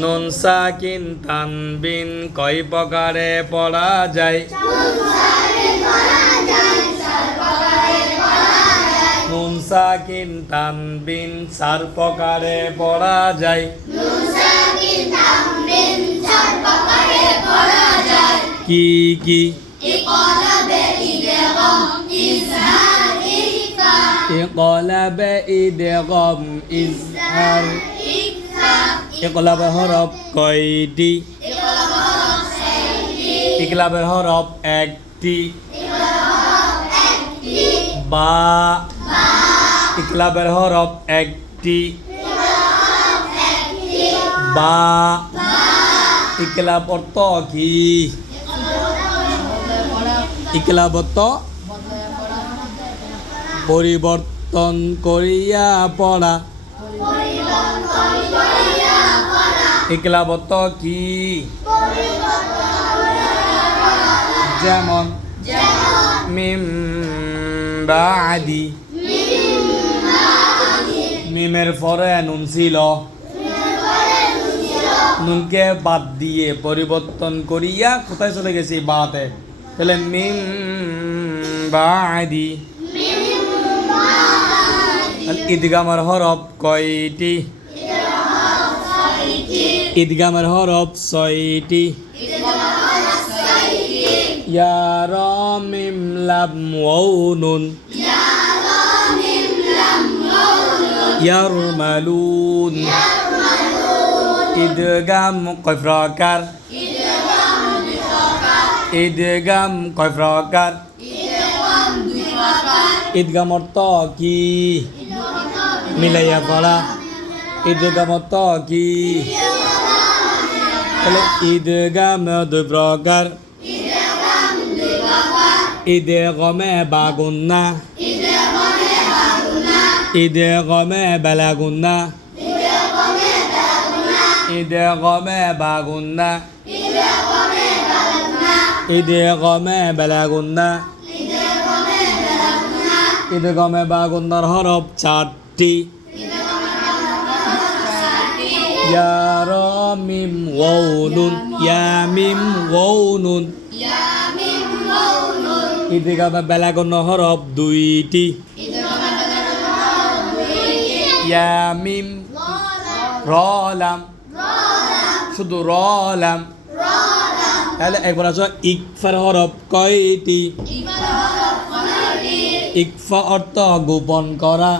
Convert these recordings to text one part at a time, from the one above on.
নুন সাকিন তানবিন কয় প্রকারে পড়া যায়। নুন সাকিন তানবিন চার প্রকারে পড়া যায়। কি কি? ইকলাব ইদগম ইজহার। ইকলাবের হরফ কয়টি ইকলাবের হরফ একটি। বা। ইকলাবের হরফ একটি। বা। ইকলাব অর্থ কি? ইকলাব অর্থ পরিবর্তন করিয়া পড়া। অর্থ কি? যেমন মিম মিমের পরে নুন ছিল। নুনকে বাদ দিয়ে পরিবর্তন করিয়া কোথায় চলে গেছি বাতে তাহলে মিম বাদি। ঈদগামের হরফ কয়টি? ঈদগামের হরফ ছয়টি। ইয়ার মিম লাম ওয়াউনুন। ইয়ারমালুন। ঈদগাম কয় প্রকার? ঈদগাম কয় প্রকার? ঈদগাম অর্থ কি? মিলাইয়া পড়া। ঈদগাম অর্থ কি? তাহলে ঈদগাম দুই প্রকার। ঈদে গমে বাগুন্না। ঈদে গমে বেলাগুন্না। ঈদে গমে বাগুন্না। ঈদে গমে বেলাগুন্না। ঈদে গমে বাগুন্নার হরফ চারটি ইয়ার মিম ওনুন ইয়া মিম গমে বেলাগুন্ন হরফ দুইটি ইয়া মিম রলাম শুধু রলাম তাহলে একবার আসো ইকফার হরফ কয়টি ইকফা অর্থ গোপন করা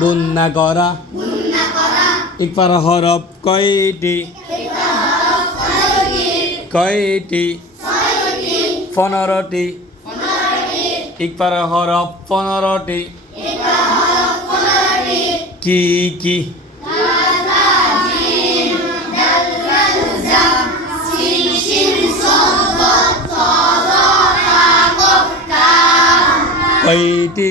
গুন্না করা ইকফার হরফ কয়টি? কয়টি? পনেরোটি। ইকফার হরফ পনেরোটি। কি কি? কয়টি?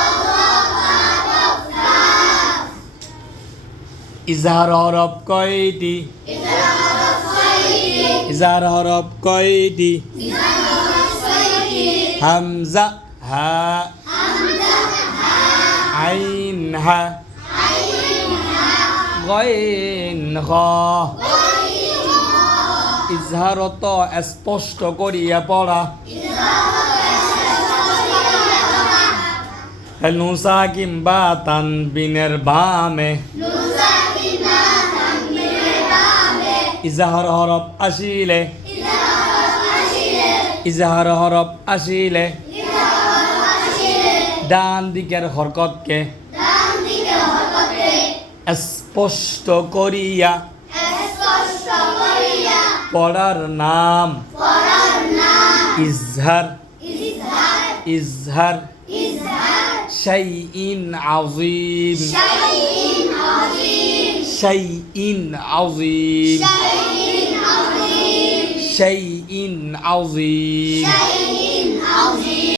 ইজহার হরফ কয়টি ইজহার হরফ কয়টি হামজা হা। আইন হা। গইন খ ইজহারত স্পষ্ট করিয়া পড়া। নুসা কিংবা তানবিনের বামে। ইজাহার হরফ আসিলে। ইজাহার হরফ আসিলে। ডান দিকের হরকতকে স্পষ্ট করিয়া পড়ার নাম ইজহার। ইজহার। শাইইন আযীম। শাইইন আযীম। শাইইন আযীম। শাইইন আযীম।